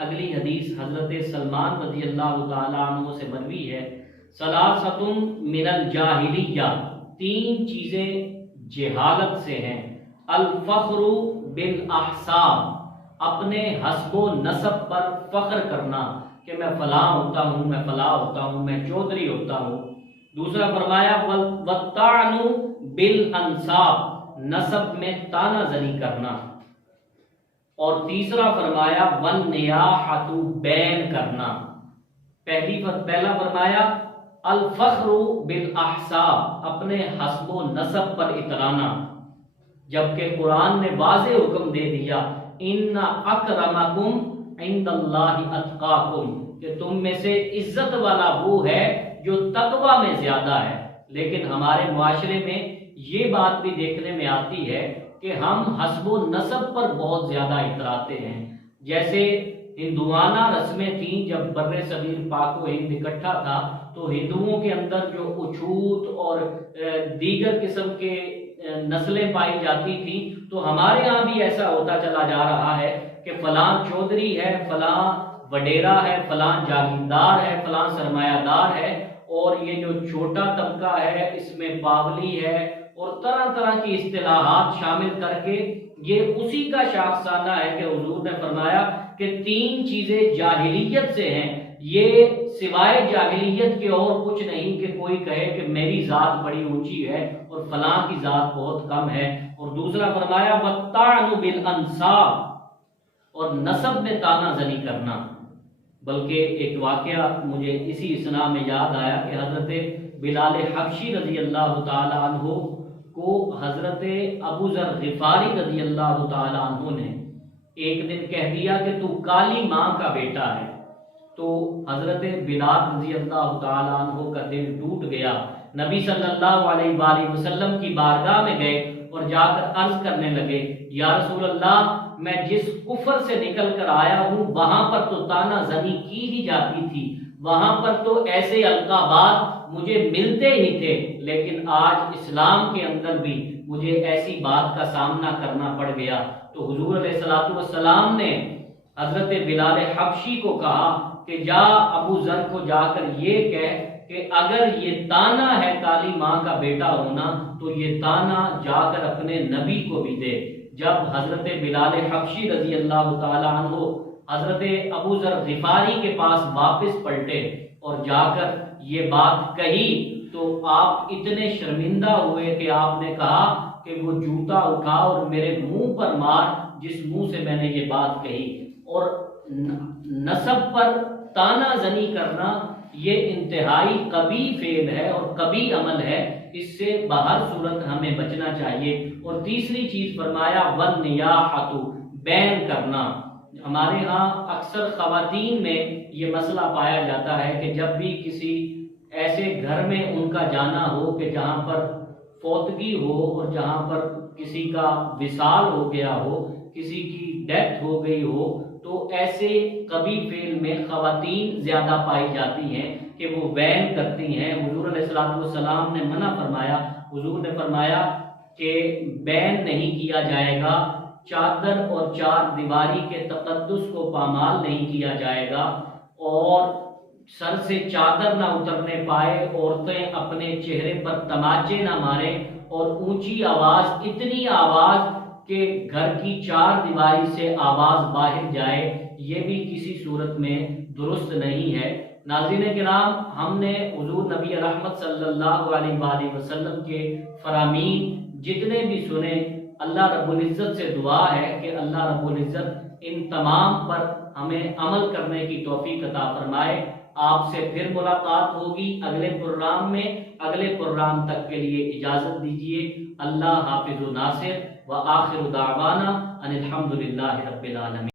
اگلی حدیث حضرت سلمان رضی اللہ تعالیٰ عنہ سے مروی ہے، ثلاثۃ من الجاہلیہ، تین چیزیں جہالت سے ہیں، الفخر بالاحساب، اپنے حسب و نسب پر فخر کرنا کہ میں فلاں ہوتا ہوں، میں فلاں ہوتا ہوں، میں چودھری ہوتا ہوں۔ دوسرا فرمایا والطعن بالانساب، نسب میں تانا زنی کرنا، اور تیسرا فرمایا والنیاحۃ بین کرنا۔ پہلا فرمایا الفخر بالاحساب، اپنے حسب و نسب پر اترانا، جبکہ قرآن نے واضح حکم دے دیا ان اکرمکم عند اللہ اتقاکم، کہ تم میں سے عزت والا وہ ہے جو تقوی میں زیادہ ہے۔ لیکن ہمارے معاشرے میں یہ بات بھی دیکھنے میں آتی ہے کہ ہم حسب و نسب پر بہت زیادہ اتراتے ہیں۔ جیسے ہندوانہ رسمیں تھیں، جب بر صغیر پاک و ہند اکٹھا تھا تو ہندوؤں کے اندر جو اچھوت اور دیگر قسم کے نسلیں پائی جاتی تھیں، تو ہمارے ہاں بھی ایسا ہوتا چلا جا رہا ہے کہ فلاں چودھری ہے، فلاں وڈیرا ہے، فلاں جاگیردار ہے، فلاں سرمایہ دار ہے، اور یہ جو چھوٹا طبقہ ہے اس میں باولی ہے، اور طرح طرح کی اصطلاحات شامل کر کے یہ اسی کا شاخسانہ ہے کہ حضور نے فرمایا کہ تین چیزیں جاہلیت سے ہیں، یہ سوائے جاہلیت کے اور کچھ نہیں کہ کوئی کہے کہ میری ذات بڑی اونچی ہے اور فلاں کی ذات بہت کم ہے۔ اور دوسرا فرمایا والطعن بالانساب، اور نسب میں تانا زنی کرنا۔ بلکہ ایک واقعہ مجھے اسی اسنا میں یاد آیا کہ حضرت بلال حبشی رضی اللہ تعالی عنہ کو حضرت ابو ذر غفاری رضی اللہ تعالی عنہ نے ایک دن کہہ دیا کہ تو کالی ماں کا بیٹا ہے، تو حضرت بلال رضی اللہ تعالی عنہ کا دل ٹوٹ گیا۔ نبی صلی اللہ علیہ وآلہ وسلم کی بارگاہ میں گئے اور جا کر عرض کرنے لگے، یا رسول اللہ، میں جس کفر سے نکل کر آیا ہوں وہاں پر تو تانا زنی کی ہی جاتی تھی، وہاں پر تو ایسے القابات مجھے ملتے ہی تھے، لیکن آج اسلام کے اندر بھی مجھے ایسی بات کا سامنا کرنا پڑ گیا۔ تو حضور علیہ الصلوۃ والسلام نے حضرت بلال حبشی کو کہا کہ جا ابو ذر کو جا کر یہ کہہ کہ اگر یہ تانا ہے کالی ماں کا بیٹا ہونا تو یہ تانا جا کر اپنے نبی کو بھی دے۔ جب حضرت بلال حبشی رضی اللہ تعالی عنہ حضرت ابو ذر غفاری کے پاس واپس پلٹے اور جا کر یہ بات کہی تو آپ اتنے شرمندہ ہوئے کہ آپ نے کہا کہ وہ جوتا اٹھا اور میرے منہ پر مار جس منہ سے میں نے یہ بات کہی۔ اور نسب پر تانا زنی کرنا یہ انتہائی قبیح فعل ہے اور قبیح عمل ہے، اس سے بہر صورت ہمیں بچنا چاہیے۔ اور تیسری چیز فرمایا والنیاحۃ، بین کرنا۔ ہمارے ہاں اکثر خواتین میں یہ مسئلہ پایا جاتا ہے کہ جب بھی کسی ایسے گھر میں ان کا جانا ہو کہ جہاں پر فوتگی ہو اور جہاں پر کسی کا وصال ہو گیا ہو، کسی کی ڈیتھ ہو گئی ہو، تو ایسے قبیح فعل میں خواتین زیادہ پائی جاتی ہیں کہ وہ بین کرتی ہیں۔ حضور علیہ الصلوۃ والسلام نے منع فرمایا، حضور نے فرمایا کہ بین نہیں کیا جائے گا، چادر اور چار دیواری کے تقدس کو پامال نہیں کیا جائے گا، اور سر سے چادر نہ اترنے پائے، عورتیں اپنے چہرے پر تماچے نہ ماریں، اور اونچی آواز، اتنی آواز کہ گھر کی چار دیواری سے آواز باہر جائے، یہ بھی کسی صورت میں درست نہیں ہے۔ ناظرین کرام، ہم نے حضور نبی رحمت صلی اللہ علیہ وآلہ وسلم کے فرامین جتنے بھی سنے، اللہ رب العزت سے دعا ہے کہ اللہ رب العزت ان تمام پر ہمیں عمل کرنے کی توفیق عطا فرمائے۔ آپ سے پھر ملاقات ہوگی اگلے پروگرام میں۔ اگلے پروگرام تک کے لیے اجازت دیجیے۔ اللہ حافظ و ناصر، وآخر دعوانا ان الحمد للہ رب العالمین۔